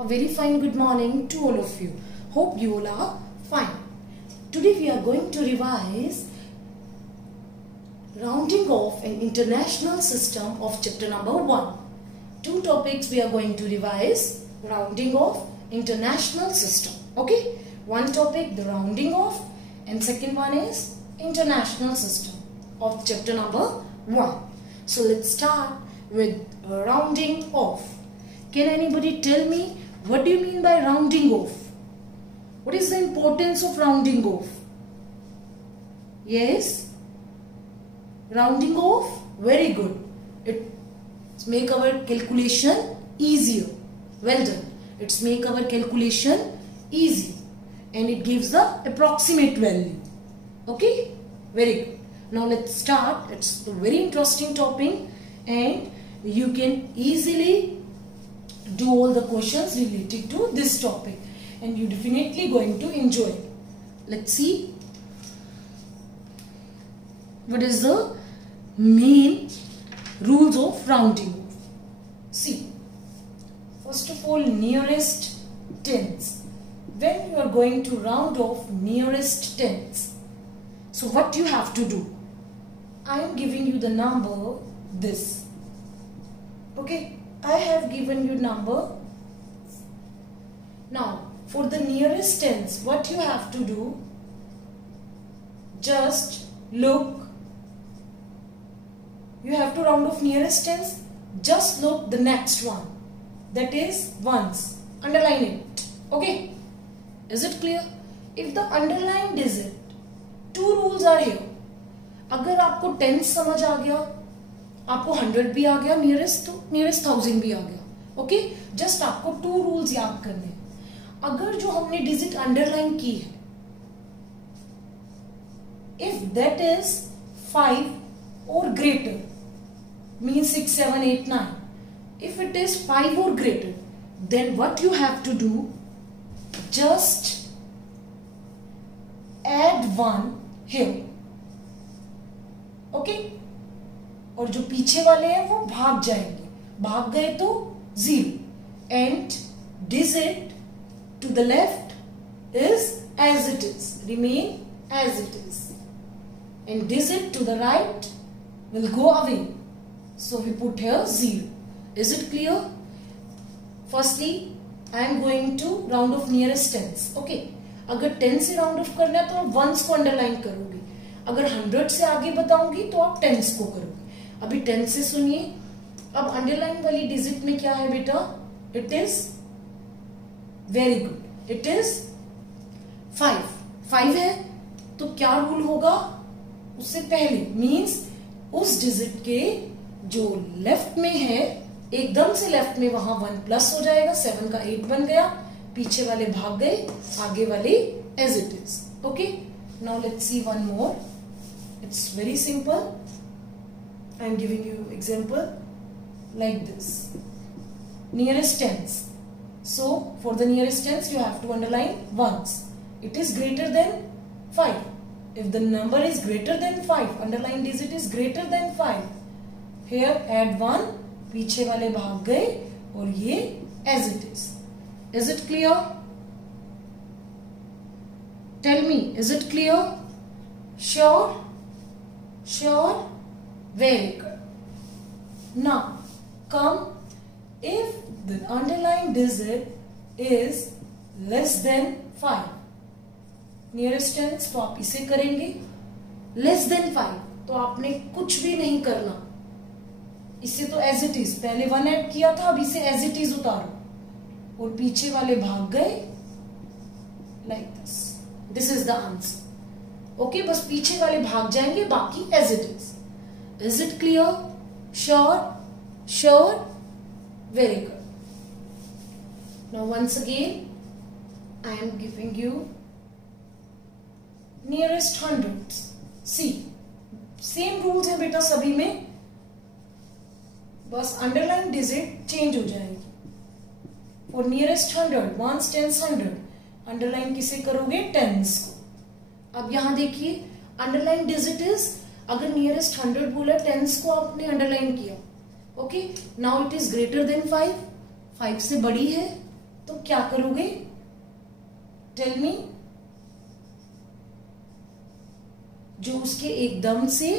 A very fine good morning to all of you. Hope you all are fine. Today we are going to revise rounding off an international system of chapter number 1. Two topics we are going to revise: rounding off, international system. Okay, one topic the rounding off and second one is international system of chapter number 1. So let's start with rounding off. Can anybody tell me what do you mean by rounding off? What is the importance of rounding off? Yes, rounding off, very good. It's make our calculation easier. Well done. It's make our calculation easy and it gives the approximate value. Okay, very good. Now let's start. It's a very interesting topic and you can easily do all the questions related to this topic and you're definitely going to enjoy it. Let's see what is the main rules of rounding off. See, first of all, nearest tens. When you are going to round off nearest tens, so what you have to do? I am giving you the number this. Okay, I have given you number. Now for the nearest tens, what you have to do? Just look. You have to round off nearest tens. Just look the next one. That is ones. Underline it. Okay. Is it clear? If the underlined digit, two rules are here. अगर आपको tens समझ आ गया, आपको 100 भी आ गया nearest, तो nearest 1000 भी आ गया. ओके, जस्ट आपको टू रूल्स याद करने हैं. अगर जो हमने डिजिट अंडरलाइन की है, इफ दैट इज 5 और greater, means 6, 7, 8, 9, if it is 5 or greater, then what you have to do, just add 1 here. Okay, और जो पीछे वाले हैं वो भाग जाएंगे. भाग गए तो 0 and digit to the left is as it is, remain as it is, and digit to the right will go away. So we put here 0. Is it clear? Firstly I am going to round off nearest tens. Okay, अगर 10 से round of करना है तो आप once को underline करोगे. अगर 100 से आगे बताऊंगी तो आप टेंस को करोगे. अभी 10 से सुनिए. अब अंडरलाइन वाली डिजिट में क्या है बेटा? It is very good, it is 5 है. तो क्या रूल होगा उससे पहले? मीन्स उस डिजिट के जो लेफ्ट में है, एकदम से लेफ्ट में, वहां 1 प्लस हो जाएगा. 7 का 8 बन गया. पीछे वाले भाग गए, आगे वाले as it is. Okay, now let's see one more. It's very simple. I am giving you example like this. Nearest tens. So for the nearest tens you have to underline ones. It is greater than 5. If the number is greater than 5, underline digit is greater than 5. Here add 1. पीछे वाले भाग गए और ये as it is. Is it clear? Tell me, is it clear? Sure? Sure? Very good. Now come, if the underlined digit is less than 5, nearest tens तो आप इसे करेंगे. less than 5 तो आपने कुछ भी नहीं करना. इसे तो as it is, पहले 1 ऐड किया था, अब इसे as it is उतारो और पीछे वाले भाग गए like this. This is the answer. Okay, बस पीछे वाले भाग जाएंगे, बाकी as it is. Is it clear? Sure? Sure? Very good. Now once again I am giving you nearest hundreds. See, same rules है बेटा सभी में, बस अंडरलाइन डिजिट चेंज हो जाएगी. For nearest 100, ones, tens, 100, underline किसे करोगे? टेंस को. अब यहां देखिए, अंडरलाइन डिजिट इज, अगर नियरेस्ट 100 बोला, टेंस को आपने अंडरलाइन किया. Okay, now it is greater than 5. 5 से बड़ी है तो क्या करोगे? Tell me. जो उसके एकदम से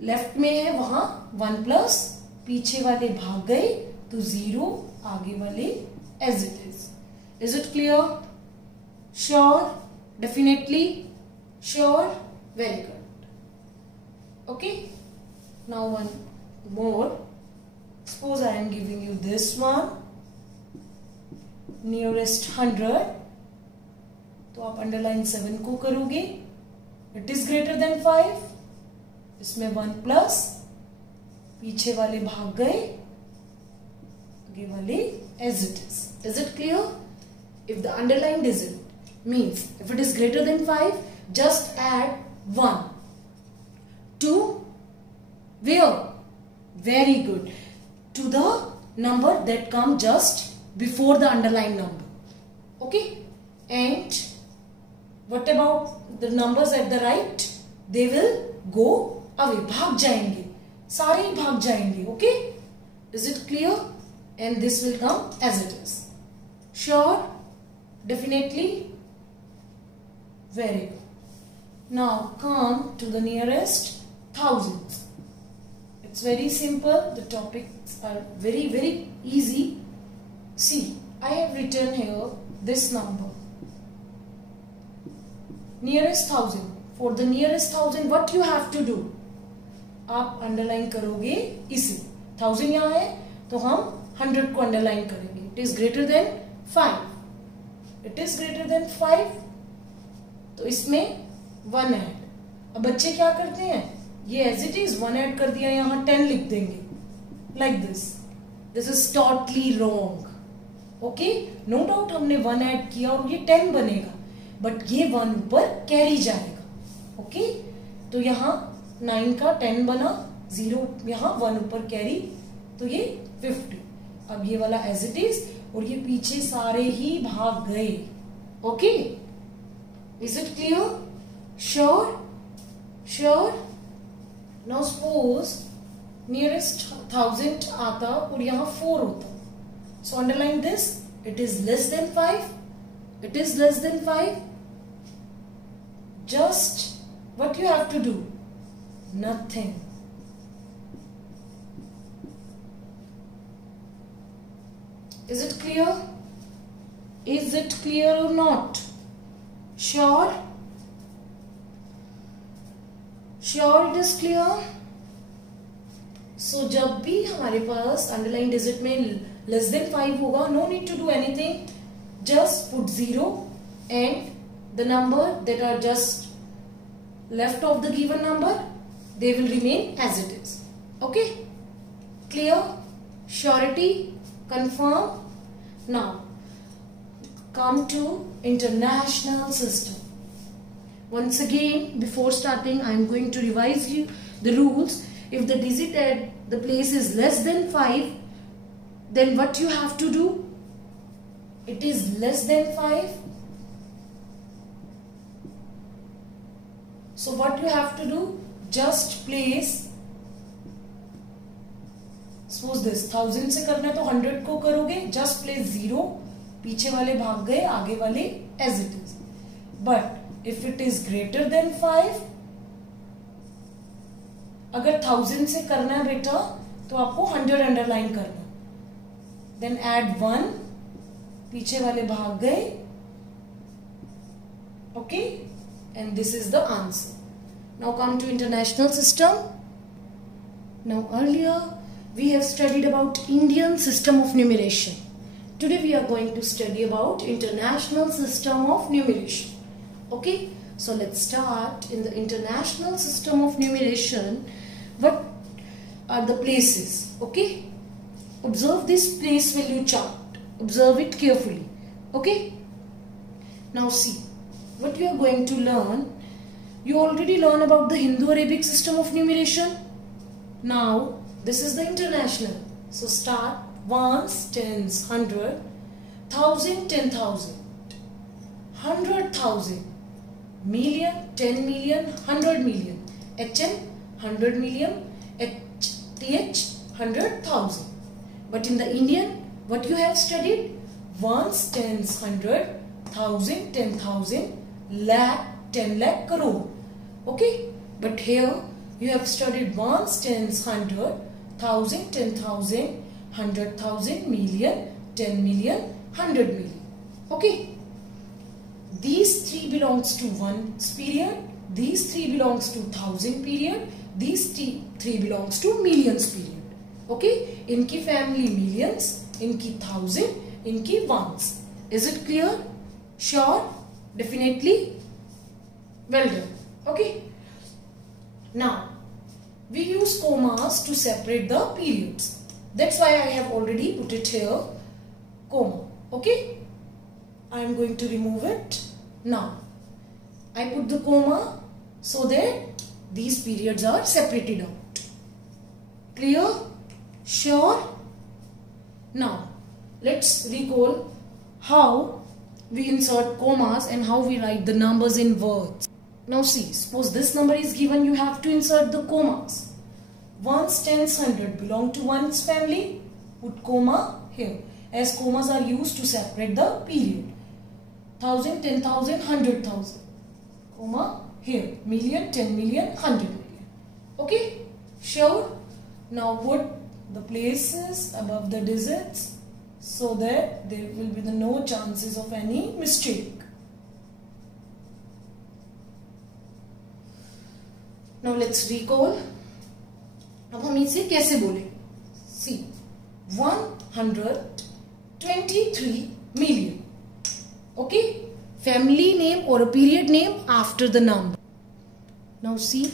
लेफ्ट में है वहां 1 प्लस, पीछे वाले भाग गए तो 0, आगे वाले as it is. Is it clear? Sure? Definitely sure? Very good. Okay, now one more. Suppose I am giving you this one, nearest 100, तो आप अंडरलाइन 7 को करोगे. इट इज ग्रेटर देन 5, इसमें 1 प्लस, पीछे वाले भाग गए, आगे वाले as it is. Is it clear? If the underline digit means if it is greater than 5, just add 1 to where? Very good. To the number that come just before the underlined number. Okay? And what about the numbers at the right? They will go away. भाग जाएंगे, सारे ही भाग जाएंगे. Okay? Is it clear? And this will come as it is. Sure? Definitely? Very good. Now come to the nearest thousands. It's very simple. The topics are very, very easy. See, I have written here this number. Nearest 1000. For the nearest 1000, what you have to do? आप underline करोगे इसे. 1000 यहाँ है तो हम 100 को underline करेंगे. It is greater than 5. It is greater than 5. तो इसमें 1 ऐड. अब बच्चे क्या करते हैं? ये एज इट इज 1 ऐड कर दिया, यहां 10 लिख देंगे. Like this. This is totally wrong. Okay, no doubt हमने 1 ऐड किया और ये 10 बनेगा, बट ये 1 ऊपर कैरी जाएगा. ओके, तो यहाँ 9 का 10 बना, 0 यहाँ 1 ऊपर कैरी, तो ये 50. अब ये वाला एज इट इज और ये पीछे सारे ही भाग गए. Okay, is it clear? Sure? Sure? Now suppose nearest 1000 आता और यहाँ 4 होता. So underline this. It is less than 5. It is less than 5. Just what you have to do? Nothing. Is it clear? Is it clear or not? Sure? Sure it is clear. So जब भी हमारे पास underline digit में less than 5 होगा, no need to do anything. Just put 0 and the number that are just left of the given number, they will remain as it is. Okay, clear? Surety? Confirm? Now come to international system. Once again, before starting, I am going to revise you the rules. If the digit at the place is less than 5, then what you have to do? It is less than 5. So what you have to do? Just place. Suppose this 1000 से करना है तो 100 को करोगे. Just place 0. पीछे वाले भाग गए, आगे वाले as it is. But if it is greater than 5, अगर 1000 से करना है बेटा तो आपको 100 अंडरलाइन करना. देन एड 1, पीछे वाले भाग गए. Okay, and this is the answer. Now come to international system. Now earlier we have studied about Indian system of numeration. Today we are going to study about international system of numeration. Okay, so let's start. In the international system of numeration, what are the places? Okay, observe this place value chart. Observe it carefully. Okay, now see what you are going to learn. You already learn about the Hindu-Arabic system of numeration. Now this is the international. So start ones, tens, 100, 1000, 10,000, 100,000. Million, 10 million, 100 million. HN 100 million, HTH 100,000. But in the Indian, what you have studied? ones, tens, hundred, thousand, 10,000, lakh, 10 lakh, crore. Okay, but here you have studied ones, tens, hundred, thousand, 10,000, 100,000, million, 10 million, 100 million. Okay, these three belongs to ones period, these three belongs to thousand period, these three belongs to millions period. Okay, इनकी family millions, इनकी thousand, इनकी ones. Is it clear? Sure? Definitely? Well done. Okay. Now, we use commas to separate the periods. That's why I have already put it here, comma. Okay. I am going to remove it. Now, I put the comma so that these periods are separated out. Clear? Sure? Now, let's recall how we insert commas and how we write the numbers in words. Now see, suppose this number is given, you have to insert the commas. Ones, tens, hundred belong to ones family. Put comma here, as commas are used to separate the period. 1,000, 10,000, 100,000. Comma here. Million, 10 million, 100 million. Okay? Sure? Now put the places above the digits so that there will be no chances of any mistake. Now let's recall. अब हम इसे कैसे बोलेंगे? See, 123 million. Okay, family name or a period name after the number. Now see,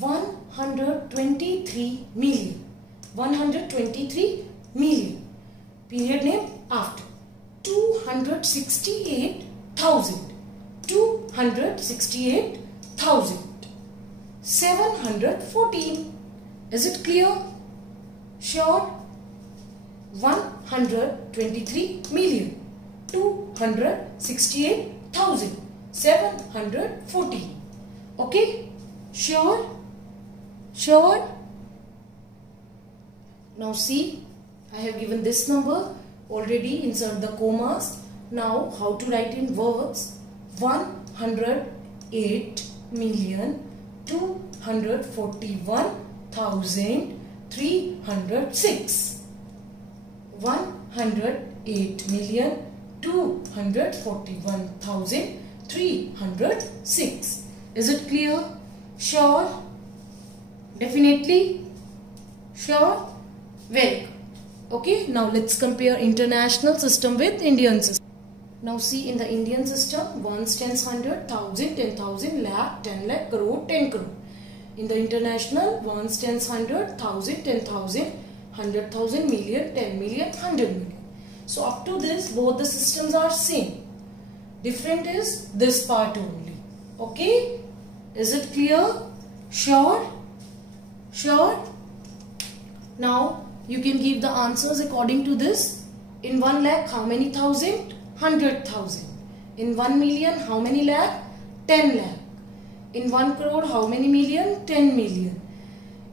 123 million. 123 million. Period name after. 268,000. 268,000. 714. Is it clear? Sure? 123 million. 268,714. Okay? Sure? Sure? Now see, I have given this number. Already insert the commas. Now how to write in words? 108,241,306. 108,241,306. Is it clear? Sure? Definitely? Sure? Very good. Okay, now let's compare international system with Indian system. Now see, in the Indian system, ones, tens, hundred, thousand, 10,000, lakh, 10 lakh, crore, 10 crore. In the international, ones, tens, hundred, thousand, 10,000, 100,000, million, 10 million, 100 million. So up to this, both the systems are same. Different is this part only. Okay? Is it clear? Sure? Sure? Now, you can give the answers according to this. In 1 lakh, how many thousand? 100,000. In 1 million, how many lakh? 10 lakh. In 1 crore, how many million? 10 million.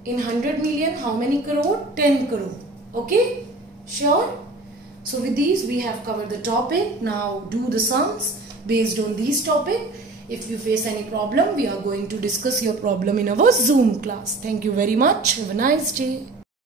In 100 million, how many crore? 10 crore. Okay? Sure? So with these, we have covered the topic. Now do the sums based on these topic. If you face any problem, we are going to discuss your problem in our Zoom class. Thank you very much. Have a nice day.